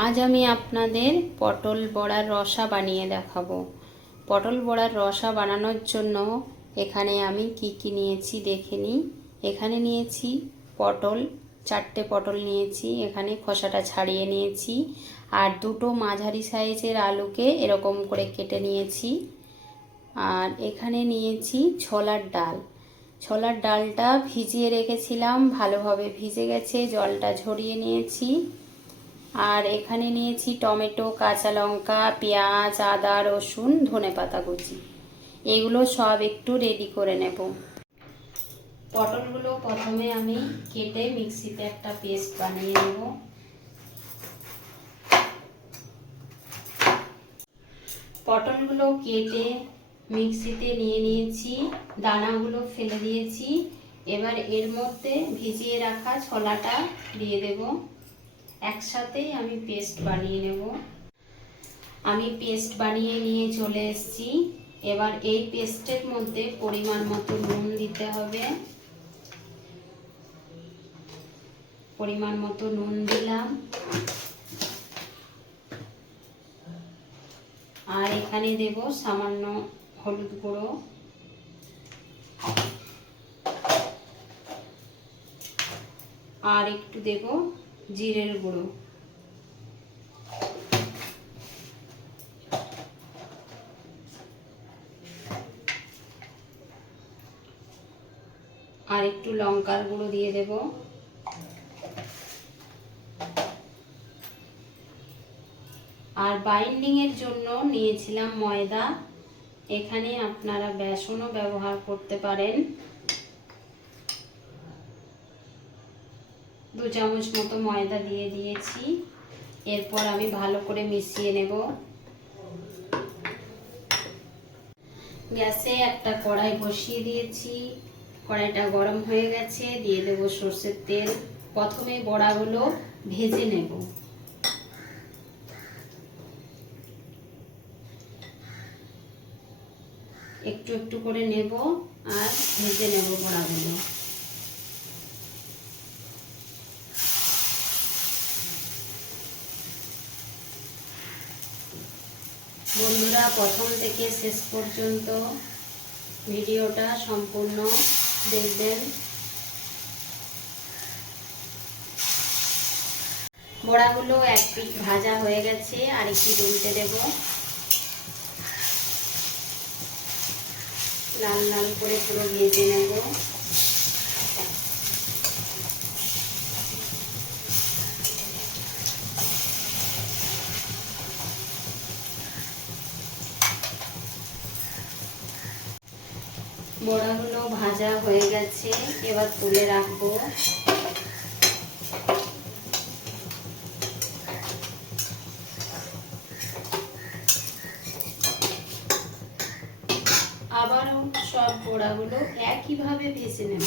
আজ আমি আপনাদের পটল বড়ার রসা বানিয়ে দেখাবো। পটল বড়ার রসা বানানোর জন্য এখানে আমি কি কি নিয়েছি দেখে নিই। এখানে নিয়েছি পটল, চারটে পটল নিয়েছি, এখানে খোসাটা ছাড়িয়ে নিয়েছি, আর দুটো মাঝারি সাইজের আলুকে এরকম করে কেটে নিয়েছি। আর এখানে নিয়েছি ছোলার ডাল। ছোলার ডালটা ভিজিয়ে রেখেছিলাম, ভালোভাবে ভিজে গেছে, জলটা ঝরিয়ে নিয়েছি। আর এখানে নিয়েছি টমেটো, কাঁচা লঙ্কা, পেঁয়াজ, আদা, রসুন, ধনে পাতা কুচি। এগুলো সব একটু রেডি করে নেব। পটলগুলো প্রথমে আমি কেটে মিক্সিতে একটা পেস্ট বানিয়ে নেব। পটলগুলো কেটে মিক্সিতে নিয়ে নিয়েছি, দানাগুলো ফেলে দিয়েছি। এবার এর মধ্যে ভিজিয়ে রাখা ছোলাটা দিয়ে দেব। একসাথেই আমি পেস্ট বানিয়ে নেব। আমি পেস্ট বানিয়ে নিয়ে চলে এসেছি। এবার এই পেস্টের মধ্যে পরিমাণ মতো নুন দিতে হবে। পরিমাণ মতো নুন দিলাম। আর এখানে দেব সামান্য হলুদ গুঁড়ো। আর একটু দেব জিরের গুঁড়ো। আর একটু লঙ্কার গুঁড়ো দিয়ে দেব। আর বাইন্ডিং এর জন্য নিয়েছিলাম ময়দা। এখানে আপনারা বেসনও ব্যবহার করতে পারেন। চামচ মতো ময়দা দিয়ে দিয়েছি। এরপর আমি ভালো করে মিশিয়ে নেব। গ্যাসে একটা কড়াই বসিয়ে দিয়েছি। কড়াইটা গরম হয়ে গেছে, দিয়ে দেব সর্ষের তেল। প্রথমে বড়াগুলো ভেজে নেব। একটু একটু করে নেব আর ভেজে নেব বড়াগুলো। বন্ধুরা প্রথম থেকে শেষ পর্যন্ত ভিডিওটা সম্পূর্ণ দেখবেন। বড়াগুলো এক পিঠ ভাজা হয়ে গেছে, আর একটু উল্টে দেব। লাল লাল করে পুরো ভেজে নেব বড়াগুলো ভাজা হয়ে গেছে এবার তুলে রাখব। আবারও সব বড়াগুলো একইভাবে ভেসে নেব।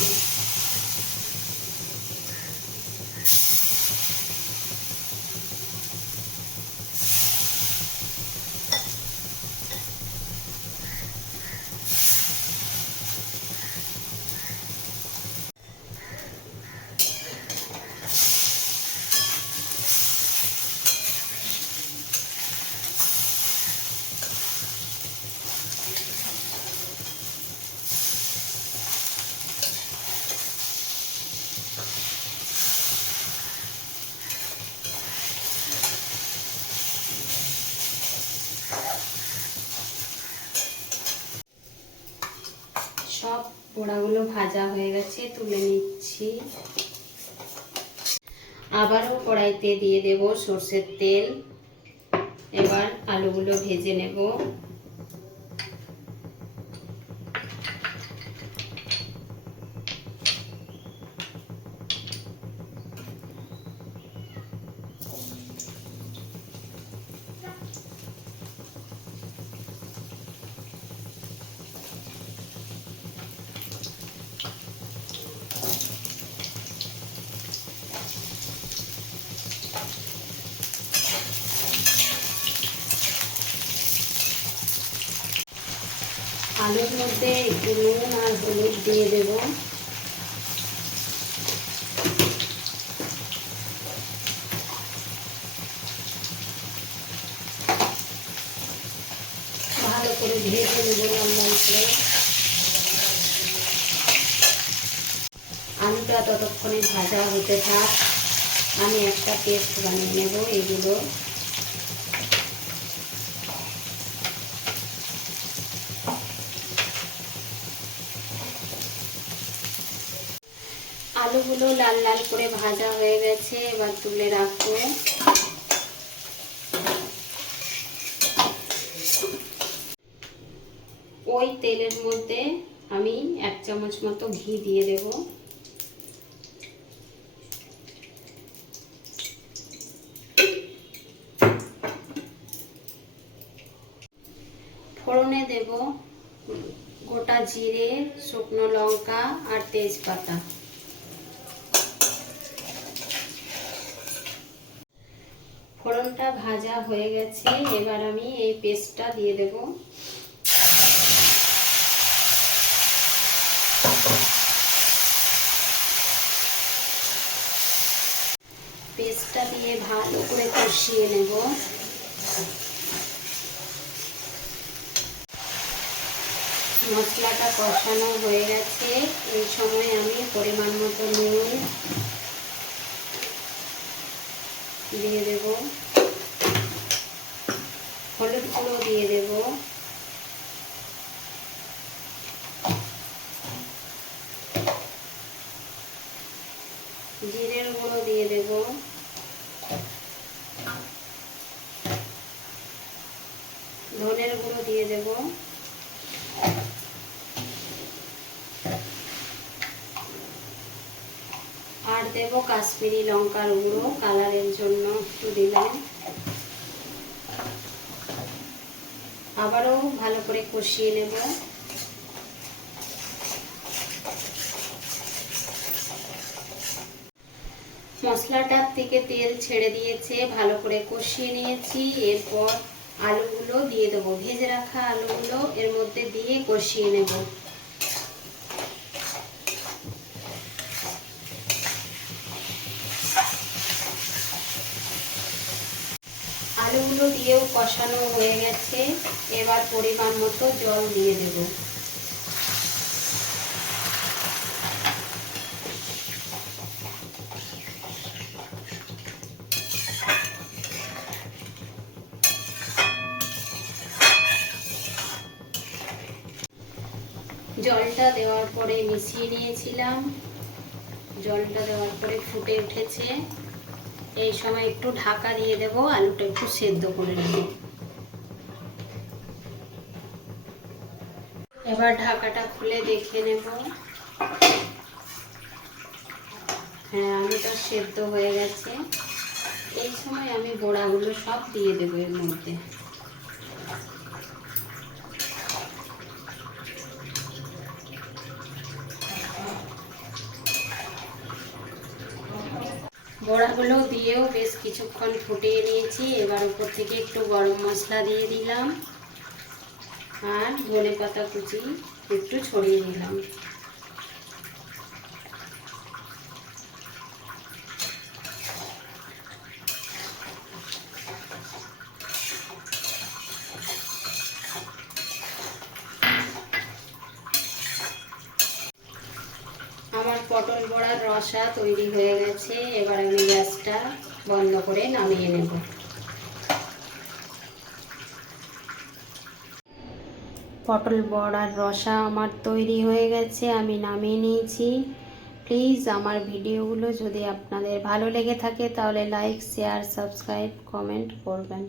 সব পোড়াগুলো ভাজা হয়ে গেছে, তুলে নিচ্ছি। আবারও কড়াইতে দিয়ে দেব সর্ষের তেল। এবার আলুগুলো ভেজে নেব। আলুর মধ্যে একটু নুন আর হলুদ দিয়ে দেব। ভালো করে ভেজে নেব লম্বা করে আলুটা ততক্ষণে ভাজা হতে থাক। আমি একটা পেস্ট বানিয়ে নেব এগুলো। আলুগুলো লাল লাল করে ভাজা হয়ে গেছে, এবার তুলে রাখব। ওই তেলের মধ্যে আমি এক চামচ মতো ঘি দিয়ে দেব। ফোড়নে দেব গোটা জিরে, শুকনো লঙ্কা আর তেজপাতা। ফোড়নটা ভাজা হয়ে গেছে, এবার আমি এই পেস্টটা দিয়ে দেব। পেস্টটা দিয়ে ভালো করে কষিয়ে নেব। মশলাটা কষানো হয়ে গেছে, এই সময় আমি পরিমাণ মতো নুন দিয়ে দেব হলুদ গুঁড়ো দিয়ে দেব জিরের গুঁড়ো দিয়ে দেব। ধনের গুঁড়ো দিয়ে দেব। আর দেব কাশ্মীরি লঙ্কার গুঁড়ো কালারের জন্য একটু দিলাম। আবারও ভালো করে কষিয়ে নেব। মশলাটার থেকে তেল ছেড়ে দিয়েছে, ভালো করে কষিয়ে নিয়েছি। এরপর আলুগুলো দিয়ে দেবো। ভেজে রাখা আলুগুলো এর মধ্যে দিয়ে কষিয়ে নেব। আলুগুলো দিয়েও কষানো হয়ে গেছে। এবার পরিমাণ মতো জল দিয়ে দেব। জলটা দেওয়ার পরে মিশিয়ে নিয়েছিলাম। জলটা দেওয়ার পরে ফুটে উঠেছে। এই সময় একটু ঢাকা দিয়ে দেবো, আলুটা একটু সেদ্ধ করে নেব। এবার ঢাকাটা খুলে দেখে নেব। হ্যাঁ আলুটা সেদ্ধ হয়ে গেছে। এই সময় আমি বড়াগুলো সব দিয়ে দেবো এর মধ্যে। বড়াগুলো দিয়েও বেশ কিছুক্ষণ ফুটিয়ে নিয়েছি। এবার উপর থেকে একটু গরম মশলা দিয়ে দিলাম। আর ধনে পাতা কুচি একটু ছড়িয়ে দিলাম আমার পটল বড়ার রসা তৈরি হয়ে গেছে, এবার আমি গ্যাসটা বন্ধ করে নামিয়ে নেব। পটল বড়ার রসা আমার তৈরি হয়ে গেছে, আমি নামিয়ে নিয়েছি। প্লিজ আমার ভিডিওগুলো যদি আপনাদের ভালো লেগে থাকে, তাহলে লাইক, শেয়ার, সাবস্ক্রাইব, কমেন্ট করবেন।